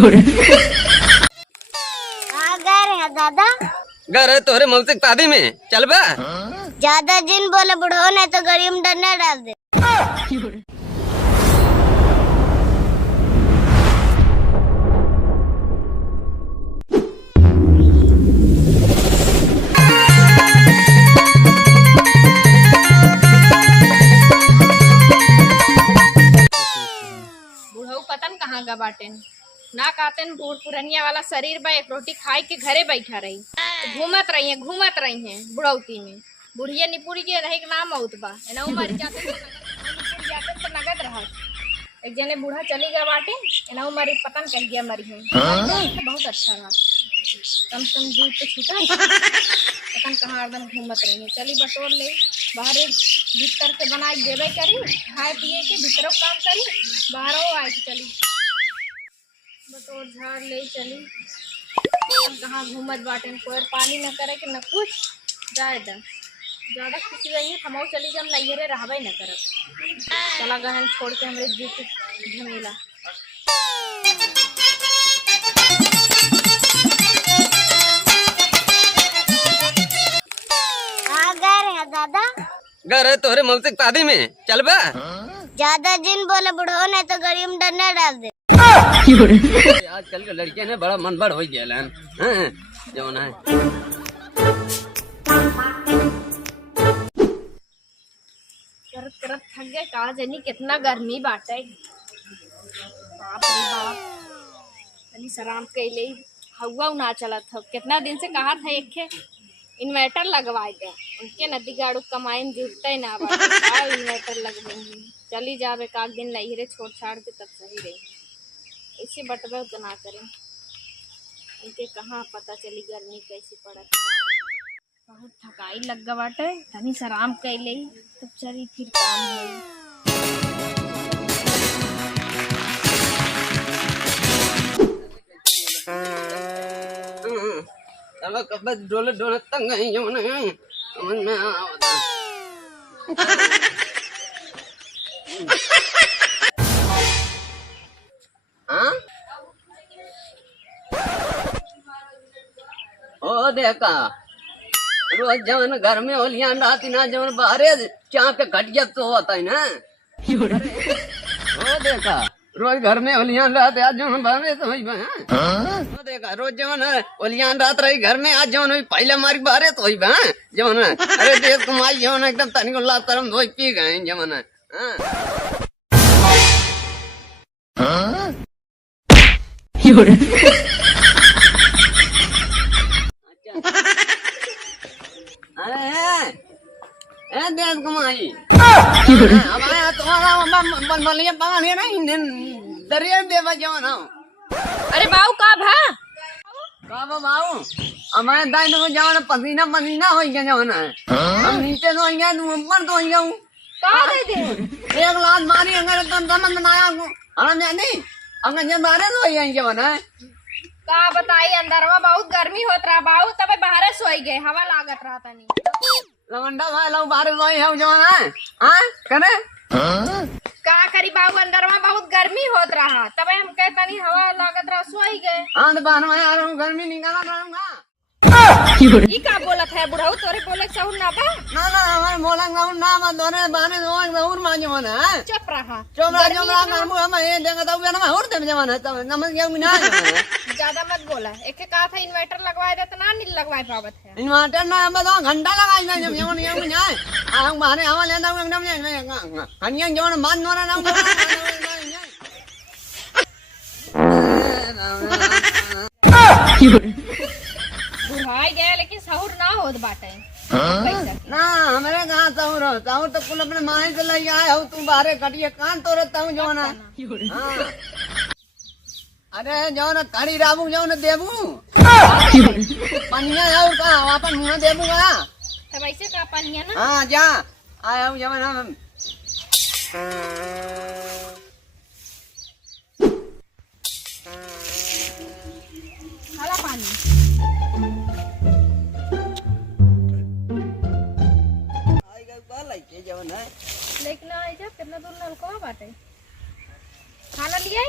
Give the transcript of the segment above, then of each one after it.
घर है दादा। घर है तोहरे मौसी शादी में चल बा। ज्यादा जिन बोले बुढ़ो नहीं तो गरीब में डरने डाल दे। बुढ़ऊ पतन कहाँ गा बाटेन ना कातेन बूढ़ पुरनिया वाला शरीर बा एक रोटी खाए के घरे बैठा रही तो घूमत रही है बुढ़ौती में बुढ़िया निपुरी के रहे के नाम औत बा एना मर जाते तो नगद रहत एक जने बूढ़ा चली गया बाटे एना मरी पतन कह गया मरी है बहुत अच्छा रहा कम से कम दूध तो छूटा पतन कहाँ हरदम घूमत रही है चली बटोर ले बाहर भीतर से बनाए देवे करी खाए पिए के भीतरों काम करी बाहरों आए चली बटोर झाड़ ले चली कहाँ घूमत बाटे कोई पानी न करे कि न कुछ जायदा ज्यादा खुशी रही है हम चली जब नैहरे रहबे न करब चला गहन छोड़ के हमरे जीत झमेला घर है दादा। घर है तोहरे मौसी शादी में चल बा। ज्यादा जिन बोले बुढ़ो नहीं तो गरीब में डरने डाल दे। आजकल के लड़के ने बड़ा मन बड़ हो गया जो ना करत करत थक गए कहा जनी कितना गर्मी बाटे बाप रे बाप तनी शराब कैले हवा ना चलत था कितना दिन से कहा था एक इन्वर्टर लगवाए गए उनके नदी गाड़ू कमाए में जुटते ना इन्वर्टर लगवाएंगे चली जावे का दिन लहरे छोड़ छाड़ के तब सही रही ऐसे बटवे तो ना करें उनके कहाँ पता चली गर्मी कैसी पड़त बहुत थकाई लग गवा बाटे तनी शराब कैले तब चली फिर काम होई कब डोले डोले तंग है जो ना समझ में आवता हाँ ओ देखा रोज जवन घर में होलियां राती ना जवन बाहरे चाप के घटिया तो होता है ना ओ देखा रोज घर में होलियां रात आज जवन बाहरे तो होई बा ओ देखा रोज जवन होलियां रात रही घर में आज जवन होई पहले मारी बाहरे तो होई बा जवन अरे देश कमाई जवन एकदम तनिको ला तरम धोई पी गए जवन हां अरे देश कमाई अब आया तुम्हारा बलिया पानी नहीं दरिया देवा जवन अरे बाऊ का भा का बाबू हमारे दाई तो जवन पसीना पसीना हो गया जवन हम नीचे तो गया तुम ऊपर तो गया का दे दे एक लात मारी अगर तुम समझ में आया हम नहीं अगर जब बाहर तो गया जवन का बताई अंदरवा बहुत गर्मी होत रहा बाऊ तबे बाहर सोई गए हवा लागत रहा तनी लवंडा भाई लोग बाहर सोई है जवन हां करे का करी बाऊ अंदरवा बहुत गर्मी होत रहा तबे हम कहता नहीं हवा लागत रहा सोई गए हां तो बाहर में आ रहा हूं गर्मी निकाला रहूंगा ई का बोलत है बुढ़ऊ तोरे बोले सहूर ना बा ना ना हमारे बोलेंगे ना मत दोने बाने दोने और मान जवन है चुप रहा चोमरा चोमरा करमु हम ये देंगे तो ना और दे जवन है तब नमक गया ना ज्यादा मत बोला एक कहा था इन्वर्टर लगवाए दे तो ना नहीं लगवाए पावत है इन्वर्टर ना हम 2 घंटा लगाई ना जब जवन ये ना हम बाहर हवा लेना एकदम कन्या जवन मान नोरा ना बुढ़ाई गया लेकिन सहूर ना होत बाटे ना हमारे कहाँ सहूर हो सहूर तो कुल अपने माए से ले आए हो तुम बाहर कटिए कान तो रहता हूँ जवन हाँ अरे जवन कड़ी राबू जवन देबू पनिया और का अपन मुंह देबू का तब ऐसे का पनिया ना हाँ जा आया हूँ जवन हम खाला पानी जवन है लेकिन आई जा कितना दूर नलका बाटे खाना लिया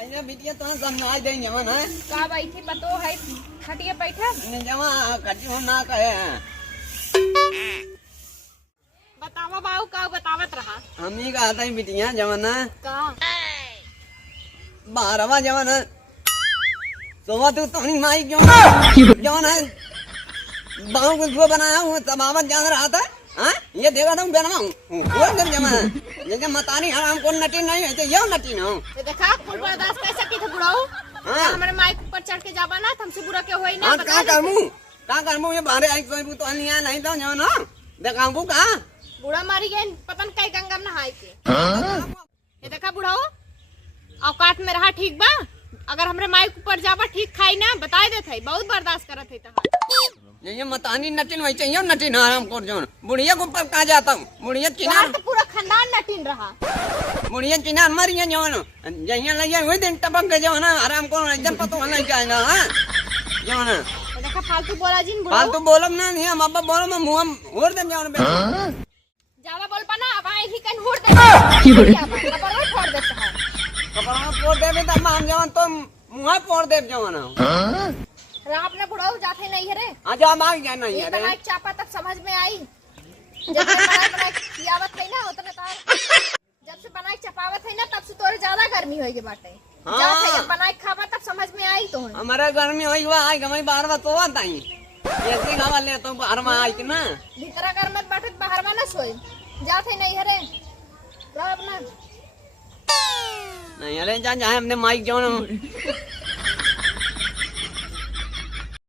पहले बिटिया तो समझा देंगे मन है का बैठी पतो है खटिया बैठा जमा कटी ना कहे बतावा बाऊ का बतावत रहा हम ही कहा था बिटिया जवन का 12वां जवन सोवा तू तो नहीं माई क्यों जवन बाहु कुछ बनाया हूँ तबावत जान रहा था हाँ ये देखा था बनवाऊँ कौन जब जमा ये मतानी हराम कौन नटी नहीं है ये नटी ना ये देखा कुल बर्दाश्त कैसे की थे बुढ़ाऊ हमारे माइक ऊपर चढ़ के जाबा ना हमसे बुरा क्या होई ना का करमू ये बाहर आई कोई तो नहीं नहीं तो जाओ ना देखाऊँ का बुढ़ा मारी गए पता नहीं कई गंगा में नहाए के ये देखा बुढ़ाऊ औकात में रहा ठीक बा अगर हमरे माइक ऊपर जाबा ठीक खाई ना बता देते बहुत बर्दाश्त करत है तहां ये मतानी नटिन वही चाहिए नटिन आराम कर जोन बुढ़िया को ऊपर कहाँ जाता हूँ बुढ़िया चिना तो पूरा खानदान नटिन रहा बुढ़िया चिना मर गया जोन जहिया लगे वही दिन टपक के जो ना आराम करो एकदम पता नहीं क्या ना हाँ जो ना देखा फालतू बोला जिन फालतू बोलम ना नहीं हम अब बोलो मैं मुँह और दे जोन ज्यादा बोल पाना अब आई ही कहीं होड़ दे कपड़ा फोड़ देता है कपड़ा फोड़ दे तब हम जवान तो मुँह फोड़ दे जवान रात ने बुढ़ाऊ जाते नहीं है रे आजा मांग जाना ये है बनाई चापा तब समझ में आई जब से बनाई कियावत है ना उतने तार जब से बनाई चपावत है ना तब से तोरे ज्यादा गर्मी होएगी बाटे जब से बनाई खावा तब समझ में आई तो हमारा गर्मी होई हुआ आई गमई 12 तो आता ही ऐसे खावा ले तो बाहर में आई ना भीतर घर में बैठे बाहर में ना सोई जाते नहीं है रे रह अपना नहीं अरे जा हमने माइक जो